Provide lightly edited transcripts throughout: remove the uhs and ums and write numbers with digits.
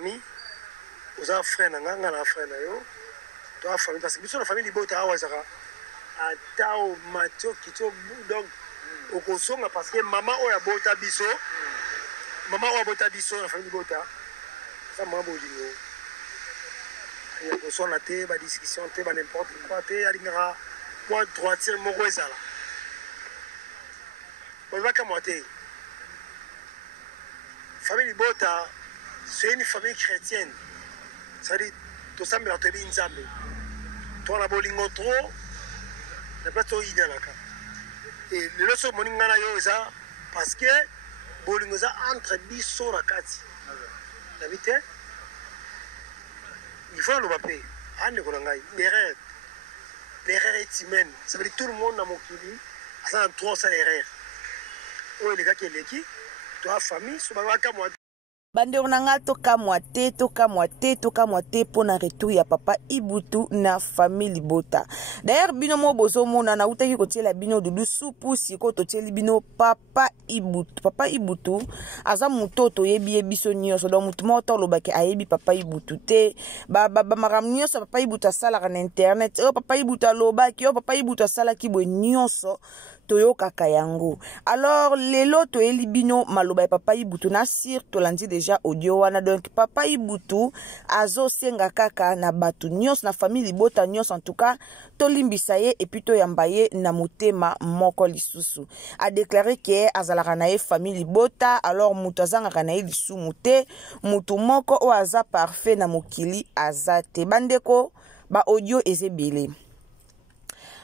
famille aux frères na frère na yo toi famille parce que biso la famille libota awazaka atao matio kito donc okosonga parce que maman oya bota biso maman oya bota biso la famille libota ça m'a bolingo ya kosona te ba discussion te ba n'importe quoi te alingara moi droitier moko ezala baka moté famille libota c'est une famille chrétienne. Ça dit, tout ça, mais on te dit une zambe. Toi, on a bolingo trop, la place où il y a là. Et le leçon, mon ingana yo, ça, parce que bolingo ça entre biso la kati. La vite, il faut le papier. Ane kolangai, l'erreur est humaine. Ça veut dire tout le monde dans mon kili, ça en trois, ça l'erreur. Où est le gars qui est l'équipe? Toi, famille, c'est pas qu'à moi. Bandeko nanga toka mwate pona retour ya papa Ibutu na famille Libota. D'ailleurs bino mo bozo mona na utaki kotiela bino dudu supu siko totieli bino papa Ibutu. Papa Ibutu aza mutoto yebi biso nyonso donc mutu moto lobaki ayebi papa Ibutu te. Ba maram nyonso papa Ibutu asala na internet. Oh papa Ibutu alobaki, oh papa Ibutu asala ki bo nyonso toyo kaka yango. Alors lelo to elibino maloba papa Ibutu na sir to landi déjà audio wana donc papa Ibutu azo senga kaka na batu nyos na famille Libota nyos en tout cas to limbisa ye et puis to yambaye na motema moko lisusu a déclaré que azalaka na ye famille Libota alors mutu azanga na ye lisumu te mutu moko o aza parfait na mokili azate bandeko ba audio ezebele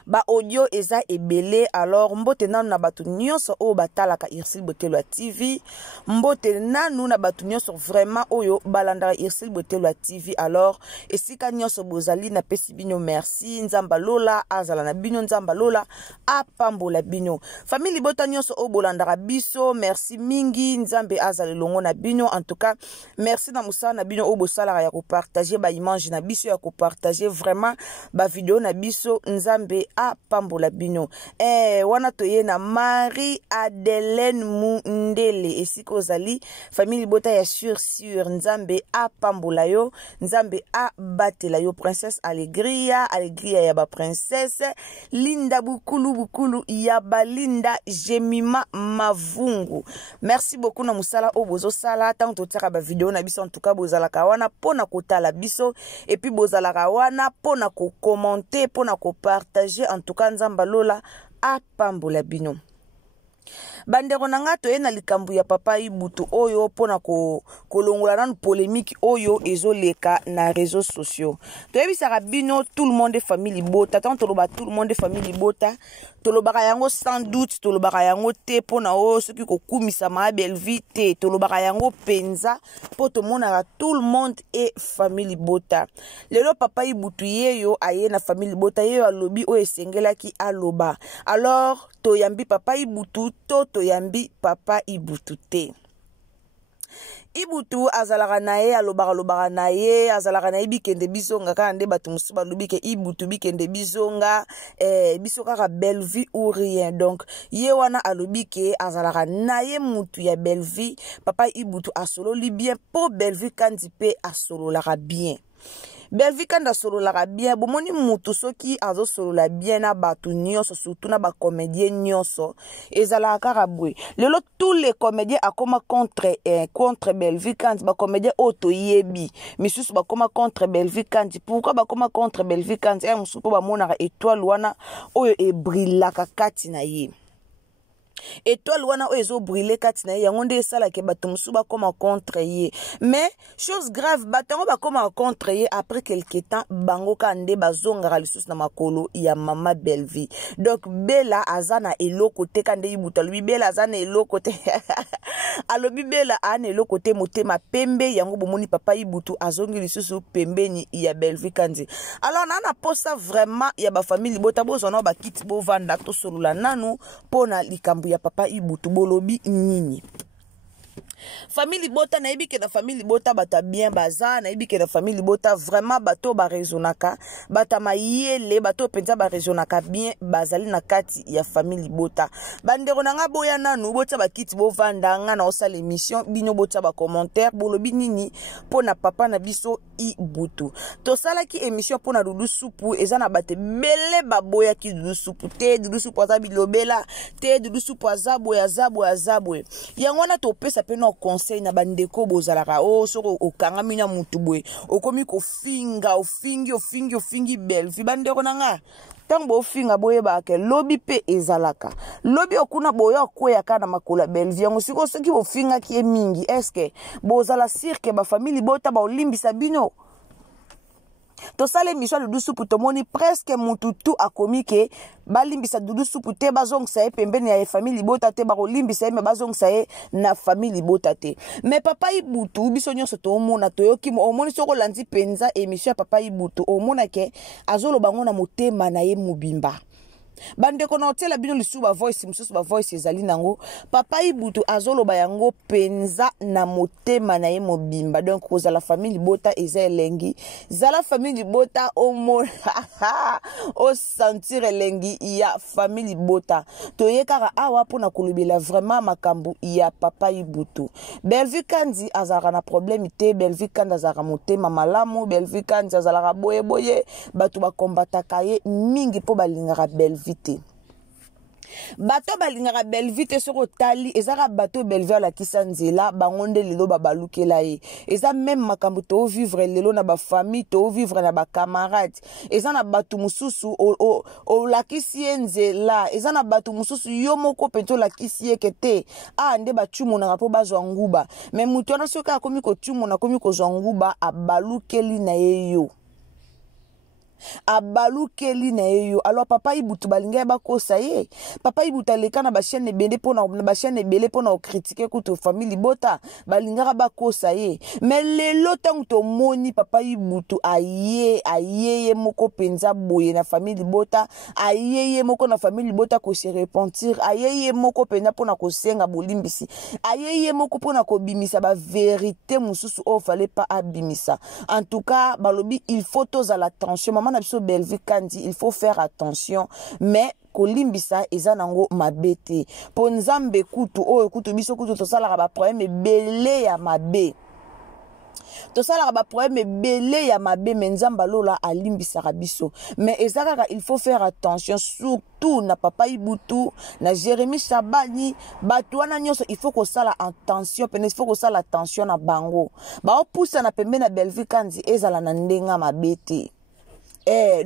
ba audio eza ebele alors mbote nanu na batu nyonso o batalaka Irsil Botelo TV mbote nanu na batu nyonso vraiment oyo balandaka Irsil Botelo TV alors esika nyonso bozali na pesi bino merci nzamba lola azala na bino nzamba lola apambola bino famille Libota nyonso o bolandaka biso merci mingi nzambe azala longo na bino en tout cas merci na musala na bino o bosalaka ya ko partager ba image na biso ya ko partager vraiment ba video na biso nzambe a pambola bino wana toye na Marie Adelaine Mundele esiko zali famille Libota ya sur nzambe a pambola yo nzambe a batela yo princesse Alegria ya ba princesse Linda bukulu ya balinda Jemima Mavungu merci beaucoup na musala o bozo sala tant totaka ba video na biso en tout cas bozala kawana pona kotala biso et puis bozala kawana pona ko commenter pona ko partager en tout cas nzamba lola apambola bino bandeko nanga to na likambu ya papa Ibutu oyo pona kolongola nanu polémique oyo ezoleka na réseaux sociaux to yebisaka bino tout le monde famille Libota tant toloba tout le monde famille Libota tolobaka yango sans doute tolobaka yango te pona o soki kokumisa ma belle vie te tolobaka yango penza po to monaka tout le monde et famille Libota lelo papa Ibutu yeyo aye na famille Libota yeyo alobi o esengelaki aloba alors to yambi papa Ibutu to yambi papa Ibutu te Ibutu azalaka na ye alobaka na ye azalaka na ye bikende bizonga kana nde batu musu balobi ke Ibutu bikende bizonga biso kaka belle vie ou rien donc ye wana alobi ke azalaka na ye mutu ya belle vie papa Ibutu asololi bien po belle vie kandi pe asololaka bien Belvi kanda solo la bien bomoni mutu soki azo solo la bien na batu nyonso surtout na ba comédien nyonso ezala karabwe lelo tous les comédiens akoma contre Belvi kandi ba comédien auto yebi misusu ba koma contre Belvi kandi pourquoi ba koma contre Belvi kandi musu po ba monaka étoile wana oyo e brillaka kati na ye étoile wana oyo brûler kati na ye yango nde esala ke bato musu bakoma contre ye mais chose grave batango bakoma contre ye après quelque temps bango kande bazongaka lisusu na makolo ya mama Belvi donc Bella azana eloko te kande Ibutu alobi Bella azana eloko te alobi Bella ana eloko te motema pembe yango bomoni papa Ibutu azongi lisusu pembeni ya Belvi kandi alors nana posa vraiment ya ba famille Libota bozona ba kiti bo vanda to solula nanu pona likambu ya papa Ibutu bolobi nini famille bota na yebi ke na famille bota bata bien baza na yebi ke na famille bota vraiment bato ba raisonnaka bata mayele bato penza ba raisonnaka bien bazali na kati ya famille bota bandeko na nga boya nanu bota bakiti bo vanda nga na osala émission bino bota ba commentaire bolobi nini pona papa na biso Ibutu to sala ki émission pona Dudu Supu eza na bate bele baboya ki Dudu Supu te Dudu Supu aza bilobela te Dudu Supu azabwe yango na to pesa pe no conseil na bandeko bozalaka o soko okangami na mutu boye okomi ko ofingi belle fi bandeko na nga tango ofinga boye bake lobi pe ezalaka lobi okuna boya okoya kana makola belle yango siko soki ofinga ki mingi eske bozala sirke ba famille bota ba olimbisa bino to sale émission Dudu Supu tomoni presque mutu tu akomi ke balimbisa Dudu Supu te bazongisa ye pembeni ya famille bota te bakolimbisa ye me bazongisa ye na famille bota te mais papa Ibutu biso nyonso tomona toyoki omoni soko landi penza émission ya papa Ibutu omona ke azoloba ngo na motema na ye mobimba bandeko na otela bino lisu ba voice mususu ba voice ezali nango papa Ibutu azoloba yango penza na motema na ye mobimba donc kozala famille bota eza elengi zala famille bota omona o sentir elengi ya famille bota toyekaka awa pona kolobela vraiment makambu ya papa Ibutu Belvi Kandi azalaka na problème te Belvi Kandi azalaka motema malamu Belvi Kandi azalaka boye batu bakombataka ye mingi po balingaka Belvi te bato balingaka Belvi te soko tali ezaka bato Belvi ala kisanzela bangonde lelo babalukela ye eza même makambo to vivre lelo na ba famille to vivre na ba camarades eza na batu mususu o lakisi nzela eza na batu mususu yo moko peto lakisi ekete nde bachumu na po bazwa nguba mais mutu ana soka akomi ko chumu na komi ko zwa nguba abalukeli na ye yo abalukeli na yo alors papa Ibutu balinga ba kosa ye papa Ibutu aleka na ba chaîne ebele pona ba chaîne ebele pona critiquer kuto famille bota balinga ba kosa ye mais lelo tango to moni papa Ibutu ayeye moko penza boye na famille bota ayeye moko na famille bota ko se repentir ayeye moko penza pona ko senga bolimbisi ayeye moko pona ko bimisa ba vérité mususu o fallait pas abimisa en tout cas balobi il faut toza la tension maman na biso Belvi Kandi il faut faire attention mais kolimbisa eza nango mabete po nzambe kutu oyo kutu biso kutu tosalaka ba problème ebele ya mabe tosalaka ba problème ebele ya mabe mais nzamba lola alimbisaka biso mais ezakaka il faut faire attention surtout na papa Ibutu na Jérémy Shabani batu wana nyonso il faut kosala attention pene il faut kosala attention na bango ba opusa na pembe na Belvi Kandi ezala na ndenga mabete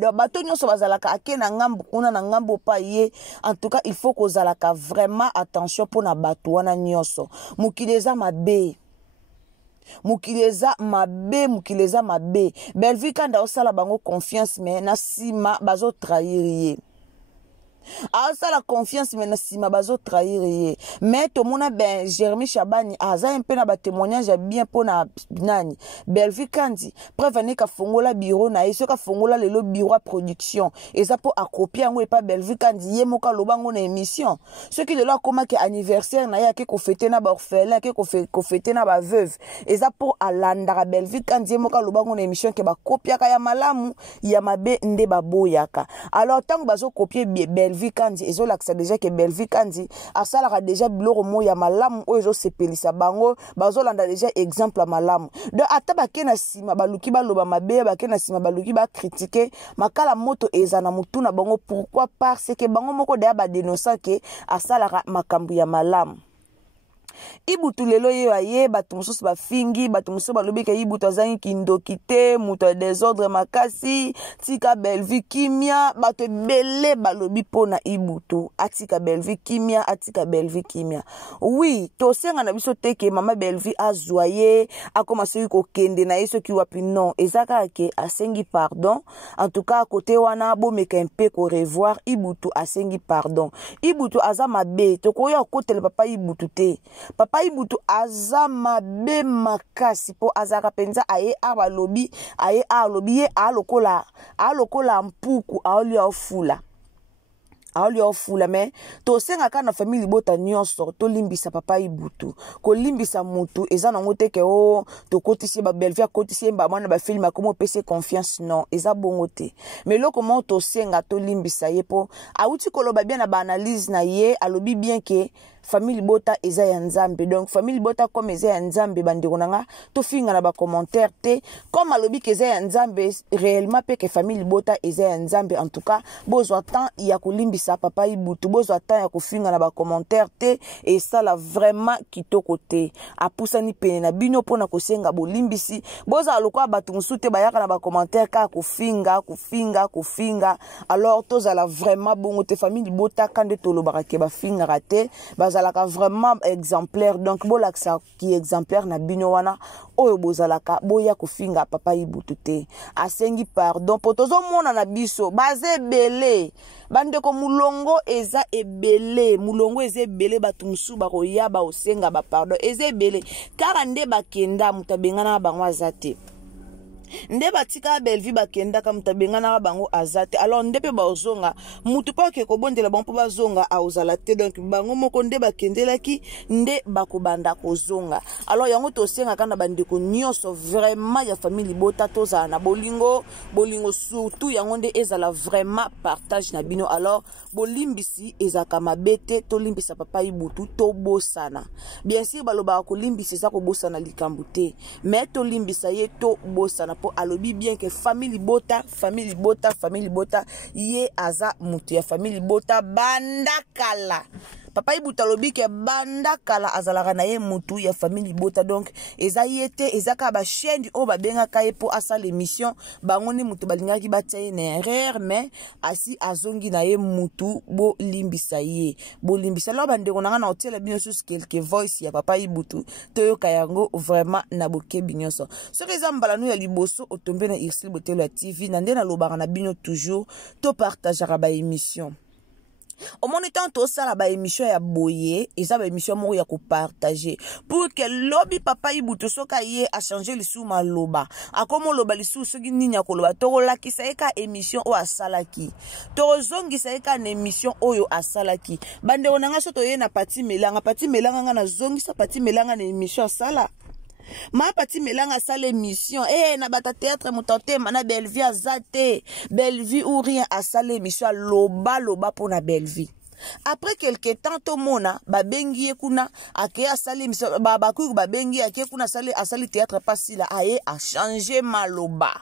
donc bato nyonso bazalaka ake na ngambo kuna na ngambo pa ye en tout cas il faut kozalaka vraiment attention pour na bato wana nyonso mukili eza mabe Belvi Kandi osala bango confiance mais na sima bazo trahir ye asa la confiance mais na sima bazo trahir ye mais to mona ben Jérémy Shabani aza un peu na ba témoignage bien pona nani Belvi Kandi prévenir ka fongola bureau na yeso ka fongola lelo bureau production eza po acopier ngo e pa Belvi Kandi ye moka lobango na émission ce qui lelo akoma ke anniversaire na ya ke ko fêter na ba orphelin ke ko fêter na ba veuve eza po alanda Belvi Kandi ye moka lobango na émission ke ba kopia ka ya malamu ya mabe nde baboyaka alors tant bazo copier Belvi Kandi ezolakisa déjà que Belvi Kandi asalaka déjà biloko mo ya malamu oyo ezosepelisa bango bazolanda déjà exemple ya malamu donc ata bake na sima baluki baloba mabe bake na sima baluki ba critiquer makala moto eza na mutu na bango pourquoi parce que bango moko deya ba dénoncer que asalaka makambu ya malamu Ibutu lelo ye aye batu mususu bafingi batu mususu balobi ke Ibutu azangi kindoki te mutu ya désordre makasi tika Belvi kimia batu bele balobi pona Ibutu atika Belvi kimia oui to senga na biso teke mama Belvi azwaye akoma soki ko kende na yeso ki wapi non ezaka ke asengi pardon en tout cas côté wana bo meka mpe ko revoir Ibutu asengi pardon Ibutu azama be to ko ya kotele papa Ibutu te papa Ibutu aza mabe makasi po azaka penza aye abalobi ye alokola mpuku aoli ofula aoli ofula me to senga kana famille bota nyonso to limbisa papa ibutu ko limbisa mutu eza nango te ke o to kotisi ba belvia kotisi ba mwana ba film akomo pese confiance non eza bongo te mais loko mo to senga to limbisa ye po auti koloba bien na ba analyse na ye alobi bien ke famille bota eza ya nzambe donc famille bota comme eza ya nzambe bandeko nanga to finga na ba commentaire te comme alobi ke eza ya nzambe réellement pe ke famille bota eza ya nzambe en tout cas bozwa temps ya kolimbisa papa ibutu bozwa temps ya kofinga na ba commentaire te et ça la vraiment kitoko te apusani pene na bino pona kosenga bolimbisi boza aloko batu musute bayaka na ba commentaire ka kofinga alors tozala vraiment bongo te famille bota kande tolobaka ke ba finga raté bazalaka vraiment exemplaire donc bolaksa ki exemplaire na bino wana oyo bozalaka boya kofinga papa ibutu te asengi pardon po tozomona na biso baze belé bandeko mulongo eza ebele mulongo eza ebele batu musu bakoya ba osenga ba pardon eza ebele kara nde bakenda mutabengana bango azate nde batika belvi bakenda ka mutabengana bango azate alors nde pe bazonga mutu pa ke kobondela bango bazonga aozala te donc bango moko nde bakendelaki nde bakobanda kozonga alors yango tosenga kana bandeko nyonso vraiment ya famille bota tozala na bolingo surtout yango nde ezala vraiment partage na bino alors bolimbisi ezaka mabete to limbisa papa ibutu to bosana bien sûr baloba ko limbisa za ko bosana likambu te mais to limbisa ye to bosana po alobi bien que famille bota ye aza mutu ya famille bota bandakala papa ibutu alobi ke bandakala azalaka na ye mutu ya famille bota donc eza yete ezaka ba chaîne o babenga kaye po asala émission bango ni mutu balingaki batia na erreur mais asi azongi na ye mutu bo limbisa ye bo limbisa lo bandeko nanga na hôtel bino sus quelque voice ya papa ibutu toyoka yango vraiment na bokebi nyonso soki eza mbala no ya liboso otombe na Irsil Botelo ya TV na nde na lobaka na bino toujours to partageaka ba émission au moins tant to sala ba émission ya boye eza ba émission moko ya ko partager pour que lobby papa ibutu soka ye a changer lisu maloba akomo loba lisu soki nini ya koloba to lakisa eka émission o asalaki to zongisa eka na émission oyo asalaki bande onanga so to ye na pati melanga nga na zongisa pati melanga na émission sala ma pati melanga sala émission na bata théâtre mutate mana Bellevie azate Bellevie ou rien a sala émission loba pona Bellevie après quelque temps to mona babengi kuna ake asali émission baku babengi ake kuna asali théâtre pasila aye a changer maloba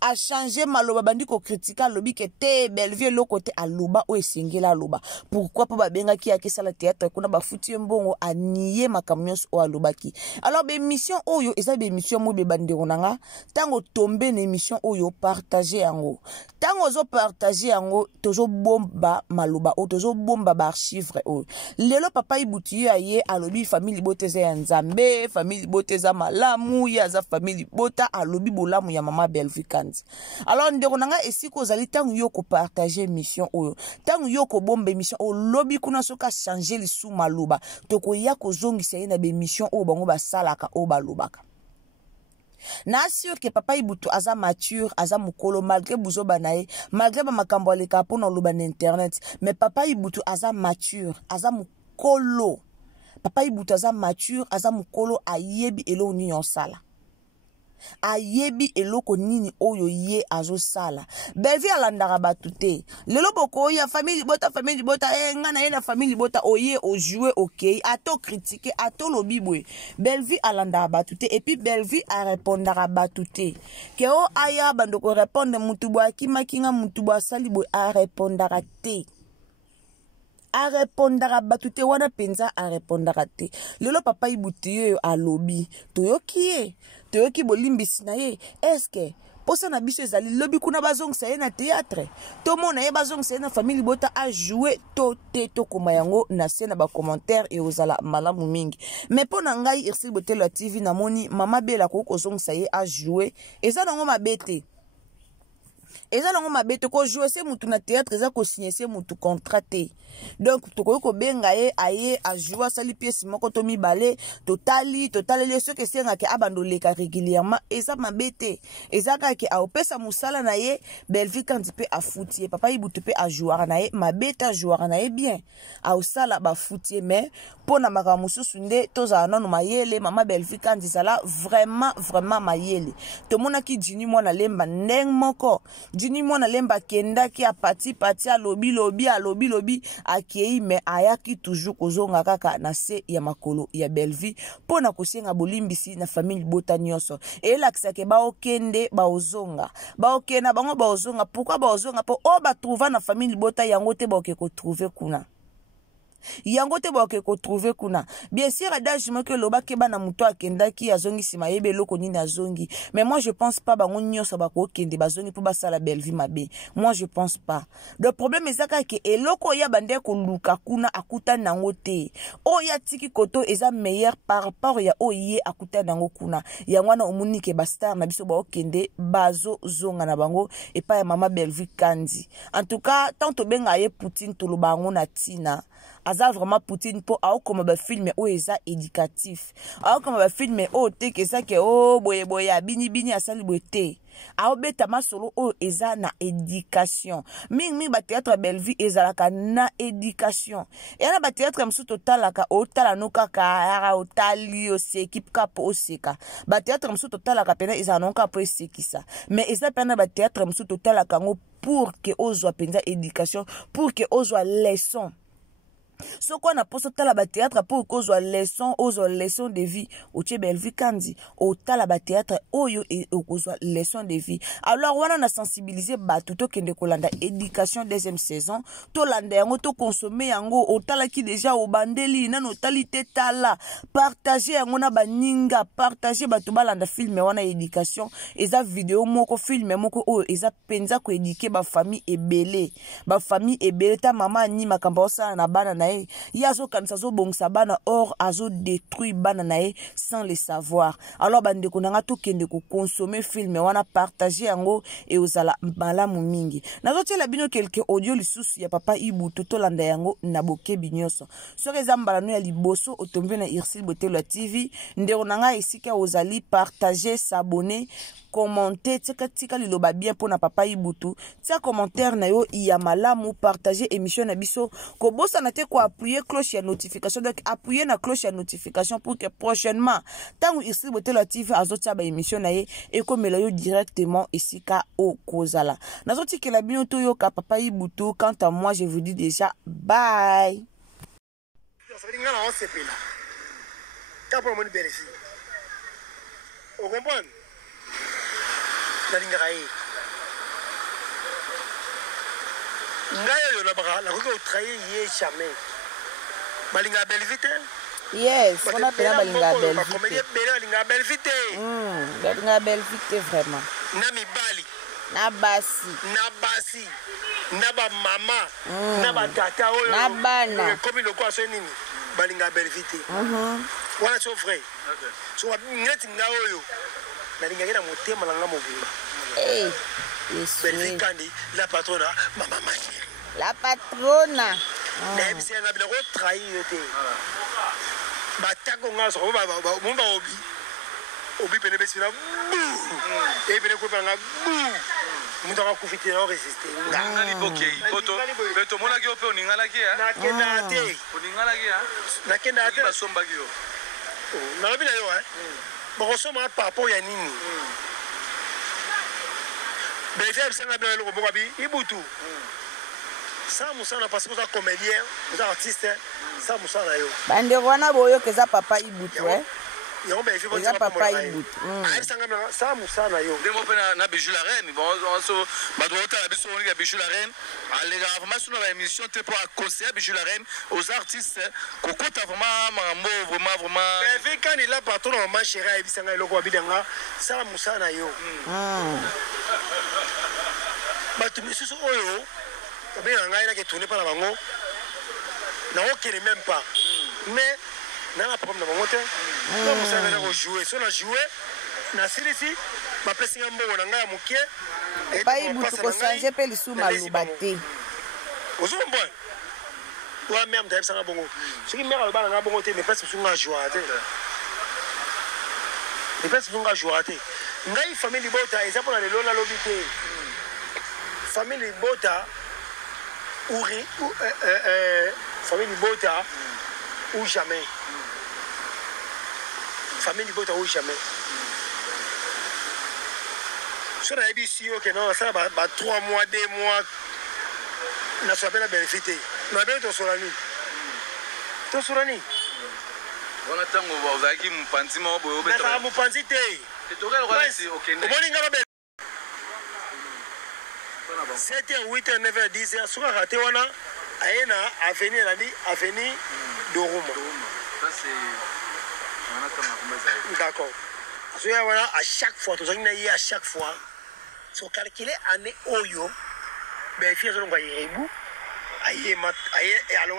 a changer maloba bandi ko critique lobi ke te Bellevie le côté aloba o esengela aloba pourquoi pas babenga ki akisa la théâtre kuna bafuti mbongo aniye makamios o alobaki alors be mission oyo eza be mission mo be bandi onanga tango tomber na émission oyo partager yango tango zo partager yango tozo bomba maloba o tozo bomba ba archive o lelo papa ibutu aye alobi famille boteza ya nzambe famille boteza malamu ya za famille bota alobi bolamu ya mama Bellevie Kandi alors ndeko nanga esiko zali tangu yo ko partager mission oyo tangu yo ko bomba mission o lobi kuna soka changer lisu maloba toko ya ko zongisa ye na be mission o bango basalaka o balobaka na sûr que papa ibutu aza mature aza mukolo malgré buzo banaye malgré ba makambo aleka pona loba na internet mais papa ibutu aza mature aza mukolo papa ibutu aza mature aza mukolo ayebi elo ni yonsala ayebi eloko nini oyo ye azo sala Bellevie alandaka batu te lelo boko ya famille bota nga na ye na famille bota oye o jouer ok ato critiquer ato lobi boy Bellevie alandaka batu te et puis Bellevie a répondaka batu te ke o aya bando ko répondre mutu bwa kimakinga mutu bwa sali boy a répondaka te a répondaka batu te wana penza a répondaka te lelo papa ibutu yo alobi toyoki bolimbisi na ye est-ce que posa na biso ezali lobi kuna bazongisa ye na théâtre to mona ye bazongisa ye na famille bota a jouer to te to koma yango na se na ba commentaire et ozala malamu mingi mais pona ngai Irsil Botelo ya TV na moni mama Bella ko zongisa ye a jouer eza nango mabete eza longo mabe toko jouer se mutu na théâtre eza ko signer se mutu contrat te donc toko ko benga ye aye a jouer sali pièce moko to mibale totali les ceux que senga ke abandoleka régulièrement eza mabe te eza ka ke a opesa musala na ye Belleville quand pe a foutie papa Ibutu pe a jouer na ye mabe ta jouer na ye bien a osala ba foutie mais pona makambo mususu nde toza nanu mayele mama Belleville quand zala vraiment mayele to mona ki Jini mwana lemba ndeng moko Jini mwana lemba kenda ki a pati a lobi akei me ayaki toujours kozonga kaka na se ya makolo ya Belleville pona kosenga bolimbisi na famille bota nyonso e lakisa ke ba okende ba ozonga bango ba ozonga pourquoi ba ozonga po o ba trouver na famille bota yango te ba oke ko trouver kuna yango te ba oke ko trouver kuna bien sûr adage mo ke loba ke bana muto akenda ki azongi sima yebe loko nini azongi mais moi je pense pas bango nyonso ba ko kende bazongi po basala Belleville mabe moi je pense pas le problème ezaka ke eloko ya bande ko luka kuna akuta nango te o ya tiki koto eza meilleur par rapport ya oye akuta nango kuna yango na omuni ke ba star na biso ba okende bazo zonga na bango et pas ya mama Belleville kandi en tout cas tant to benga ye Poutine to lobango na tina aza vraiment Poutine po ao comme ba film o eza éducatif ao comme ba film o te ke ça ke o boye abini asali bote ao beta masolo o eza na éducation mingi ba théâtre Belleville ezalaka na éducation et na ba théâtre msu totalaka o tala no kaka ara o tali o se équipe kapo o seka ba théâtre msu totalaka pena ezanonka po esekisa mais eza pena ba théâtre msu totalaka ngo pour que ozwa penza éducation pour que ozwa leçon. Ce qu'on a pour tala ba théâtre pour kozwa leçon de vie au Belleville kandi au tala ba théâtre oyo et kozwa leçon de vie alors wana na sensibiliser ba tout kende kolanda éducation deuxième saison to landa yango to consommer yango au tala ki déjà au bandeli na notalité tala partager yango na baninga partager ba to balanda film wana éducation eza vidéo moko film moko oyo eza penza ko éduquer ba famille ebele ta mama ni makamba osala na bana na yazo kanisa zo bongsa bana or azo détruit bana nae sans le savoir alors bande ko nanga to kende ko consommer film wana partager yango et ozala malamu mingi nazo tela bino quelques audio lisusu ya papa Ibutu to landa yango na boke binyoso so rezambala no ya liboso otombe na Irsil Botelo la TV ndero nanga esika ozali partager s'abonner commenter tika liloba bien pour na papa Ibutu tia commentaire na yo ya malamu partager émission na biso ko bosa na te ko appuyer cloche ya notification donc appuyer na cloche ya notification pour que prochainement tangu Irsil Botelo la TV azotia ba émission na ye et ko mela yo directement esika o kozala nazo tikela bino to yo ka papa Ibutu quant à moi je vous dis déjà bye. Ça veut dire que on s'est là. T'as pas mon Belleville. Vous comprenez? Nalingaye. Ngayo na baka la ko trahi ye jamais. Balinga Belleville. Yes, on appelle balinga Belleville. Comédie balinga Belleville. Balinga Belleville vraiment. Nami bali. Na basi. Na ba mama. Na ba tata oyo. Na bana. Comme le quoi so nini? Balinga Belleville. Voilà c'est vrai. So ngeti ngayo. Nalinga na motema langa mobimba. Yes. Belleville kandi la patrona mama machine. La patrona. Même si elle a bien trahi yote. Batako ngaso ba mumba obi pene besina. Et pene ko panga. Mundo ka kufite na résister. Ngali bokei. Poto mona ki ope oningala ki ha. Na kenda ate. Oningala ki ha. Na kenda ate. Ba somba ki yo. Na bina yo ha. Ba soma papo ya nini. Belleville sanga bien le ko bi Ibutu. Ça musana parce que ça comédien, vous artiste, ça musana yo. Bande wana boyo keza papa Ibutu Yo Belleville bon papa Ibutu. Ah sanga ça musana yo. Demo pe na Bijou la Reine, bon so ba do ta biso on ga Bijou la Reine. Allez ga vraiment sur la émission te pour conseiller Bijou la Reine aux artistes kokota vraiment. Belleville quand il a patron maman chérie bisanga loko bidanga, ça musana yo. Batu misusu oyo bien ngai na tourner par la bango na okele même pas mais na problème na bango te donc ça va jouer so na jouer na silisi ba pesinga mbongo na ngai ya mukie papa ibutu kosange mpe lisu maloba te ozomboine wa mère mtayebisanga bongo soki mère aloba nanga bongo te mepesi biso nga joie te mepesi biso nga joie te ngai famille libota eza mpona lelo nalobi te famille libota famille libota ou jamais famille libota ou jamais so nayebi si oke non asala ba 3 mois 2 mois nasola mpe na benefit te nabeli tosola nini tosola nini wana ntango ozalaki mopanzi moko boye nazala mopanzi te omoni nga babele 7h 8h 9h 10h soki akate wana aye na avenir nani avenir doruma d'accord soki wana à chaque fois tozalaki na ye à chaque fois so calculer année oyo befi azolongo aye rebu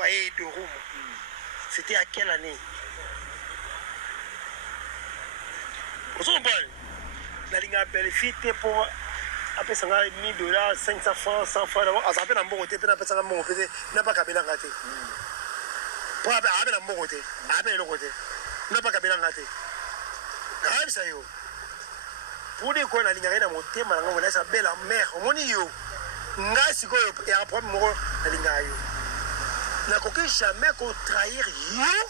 aye doruma c'était à quelle année ozokompane nalinga benefit te mpo apesanga $1000 500 francs 100 francs aza mpe na mbongo te mpe napesanga mbongo mpe te napakabelanga te mpo abe na mbongo te abe eloko te napakabelanga te nayebisa yo pour dire koyo nalingaka ye na motema na ngongo nayesa bela mare omoni yo ngai sikoyo yaka problème moko nalingaka yo nakoki jamais kotrahir yo